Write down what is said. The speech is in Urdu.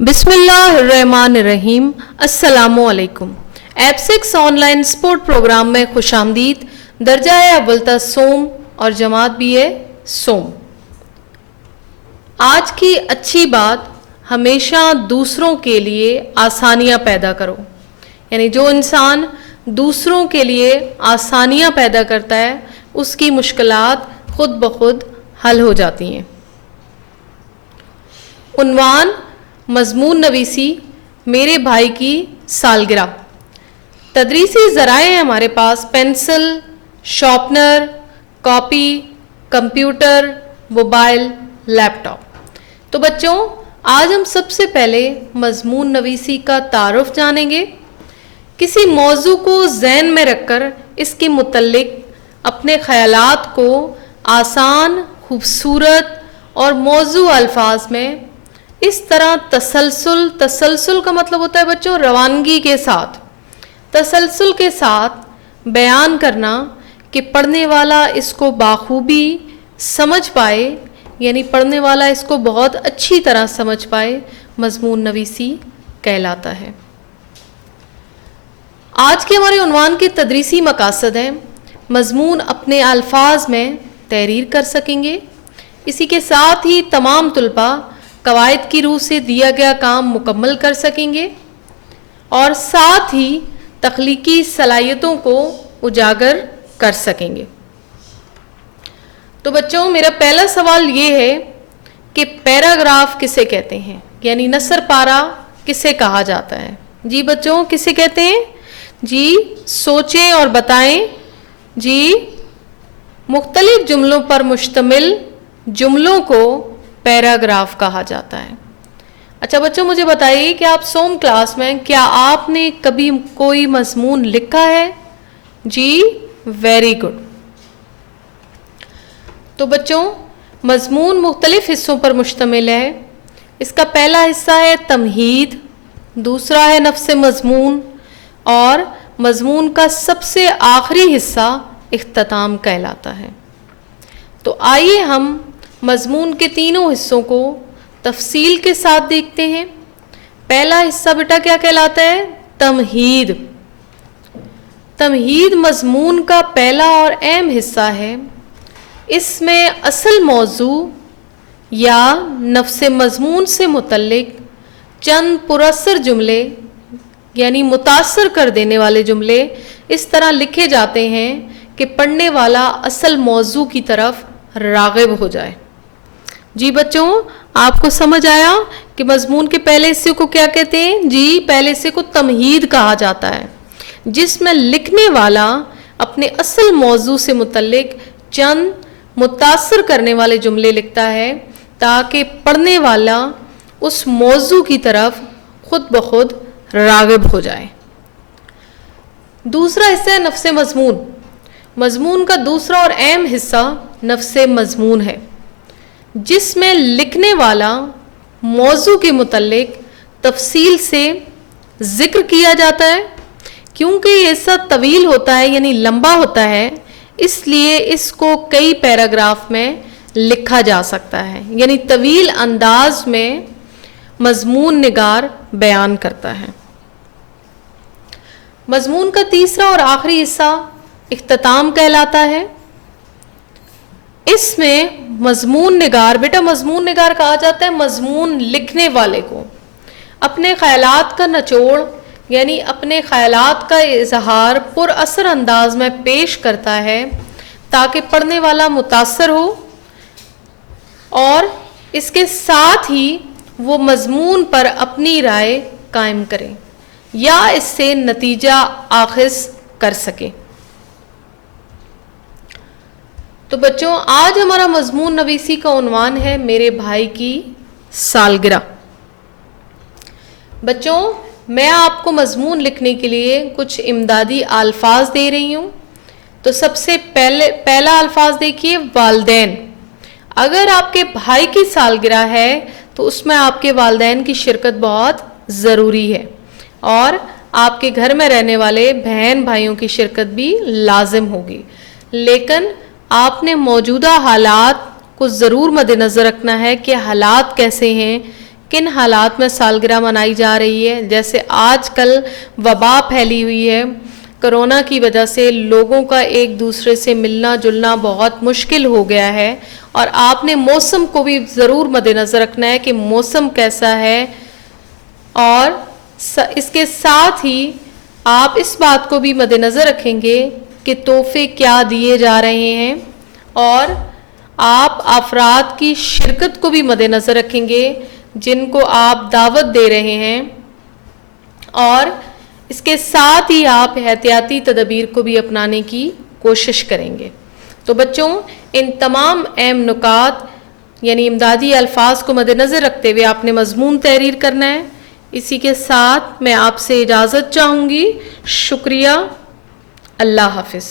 بسم اللہ الرحمن الرحیم. السلام علیکم. ایپ6 آن لائن سپورٹ پروگرام میں خوش آمدید. درجہ ہے اول تا سوم اور جماعت بھی ہے سوم. آج کی اچھی بات، ہمیشہ دوسروں کے لیے آسانیاں پیدا کرو. یعنی جو انسان دوسروں کے لیے آسانیاں پیدا کرتا ہے اس کی مشکلات خود بخود حل ہو جاتی ہیں. عنوان: مضمون نویسی میرے بھائی کی سالگرہ. تدریسی ذرائع ہیں ہمارے پاس: pencil, sharpener, copy, computer, mobile, laptop. تو بچوں، آج ہم سب سے پہلے مضمون نویسی کا تعارف جانیں گے. کسی موضوع کو ذہن میں رکھ کر اس کے متعلق اپنے خیالات کو آسان، خوبصورت اور موزوں الفاظ میں اس طرح تسلسل کا مطلب ہوتا ہے بچوں روانگی کے ساتھ، تسلسل کے ساتھ بیان کرنا کہ پڑھنے والا اس کو بخوبی سمجھ پائے، یعنی پڑھنے والا اس کو بہت اچھی طرح سمجھ پائے، مضمون نویسی کہلاتا ہے. آج کے ہمارے عنوان کے تدریسی مقاصد ہیں: مضمون اپنے الفاظ میں تحریر کر سکیں گے، اسی کے ساتھ ہی تمام طلباء قواعد کی روح سے دیا گیا کام مکمل کر سکیں گے، اور ساتھ ہی تخلیقی صلاحیتوں کو اجاگر کر سکیں گے. تو بچوں، میرا پہلا سوال یہ ہے کہ پیراگراف کسے کہتے ہیں، یعنی نثر پارہ کسے کہا جاتا ہے؟ جی بچوں، کسے کہتے ہیں؟ جی سوچیں اور بتائیں. جی مختلف جملوں پر مشتمل جملوں کو پیراگراف کہا جاتا ہے. اچھا بچوں، مجھے بتائیے کہ آپ سوم کلاس میں کیا آپ نے کبھی کوئی مضمون لکھا ہے؟ جی ویری گڈ. تو بچوں، مضمون مختلف حصوں پر مشتمل ہے. اس کا پہلا حصہ ہے تمہید، دوسرا ہے نفس مضمون، اور مضمون کا سب سے آخری حصہ اختتام کہلاتا ہے. تو آئیے ہم مضمون کے تینوں حصوں کو تفصیل کے ساتھ دیکھتے ہیں. پہلا حصہ بیٹا کیا کہلاتا ہے؟ تمہید. تمہید مضمون کا پہلا اور اہم حصہ ہے. اس میں اصل موضوع یا نفس مضمون سے متعلق چند پراثر جملے، یعنی متاثر کر دینے والے جملے اس طرح لکھے جاتے ہیں کہ پڑھنے والا اصل موضوع کی طرف راغب ہو جائے. جی بچوں، آپ کو سمجھ آیا کہ مضمون کے پہلے حصے کو کیا کہتے ہیں؟ جی پہلے حصے کو تمہید کہا جاتا ہے، جس میں لکھنے والا اپنے اصل موضوع سے متعلق چند متاثر کرنے والے جملے لکھتا ہے تاکہ پڑھنے والا اس موضوع کی طرف خود بخود راغب ہو جائے. دوسرا حصہ ہے نفس مضمون. مضمون کا دوسرا اور اہم حصہ نفس مضمون ہے، جس میں لکھنے والا موضوع کے متعلق تفصیل سے ذکر کیا جاتا ہے. کیونکہ یہ حصہ طویل ہوتا ہے، یعنی لمبا ہوتا ہے، اس لیے اس کو کئی پیراگراف میں لکھا جا سکتا ہے، یعنی طویل انداز میں مضمون نگار بیان کرتا ہے. مضمون کا تیسرا اور آخری حصہ اختتام کہلاتا ہے. اس میں مضمون نگار، بیٹا مضمون نگار کہا جاتا ہے مضمون لکھنے والے کو اپنے خیالات کا نچوڑ، یعنی اپنے خیالات کا اظہار پر اثر انداز میں پیش کرتا ہے تاکہ پڑھنے والا متاثر ہو، اور اس کے ساتھ ہی وہ مضمون پر اپنی رائے قائم کرے یا اس سے نتیجہ اخذ کر سکے. تو بچوں، آج ہمارا مضمون نویسی کا عنوان ہے میرے بھائی کی سالگرہ. بچوں، میں آپ کو مضمون لکھنے کے لیے کچھ امدادی الفاظ دے رہی ہوں. تو سب سے پہلا الفاظ دیکھیے، والدین. اگر آپ کے بھائی کی سالگرہ ہے تو اس میں آپ کے والدین کی شرکت بہت ضروری ہے، اور آپ کے گھر میں رہنے والے بہن بھائیوں کی شرکت بھی لازم ہوگی. لیکن آپ نے موجودہ حالات کو ضرور مد نظر رکھنا ہے کہ حالات کیسے ہیں، کن حالات میں سالگرہ منائی جا رہی ہے. جیسے آج کل وبا پھیلی ہوئی ہے، کرونا کی وجہ سے لوگوں کا ایک دوسرے سے ملنا جلنا بہت مشکل ہو گیا ہے، اور آپ نے موسم کو بھی ضرور مد نظر رکھنا ہے کہ موسم کیسا ہے، اور اس کے ساتھ ہی آپ اس بات کو بھی مد نظر رکھیں گے کہ تحفے کیا دیے جا رہے ہیں، اور آپ افراد کی شرکت کو بھی مد نظر رکھیں گے جن کو آپ دعوت دے رہے ہیں، اور اس کے ساتھ ہی آپ احتیاطی تدابیر کو بھی اپنانے کی کوشش کریں گے. تو بچوں، ان تمام اہم نکات یعنی امدادی الفاظ کو مد نظر رکھتے ہوئے آپ نے مضمون تحریر کرنا ہے. اسی کے ساتھ میں آپ سے اجازت چاہوں گی. شکریہ. اللہ حافظ.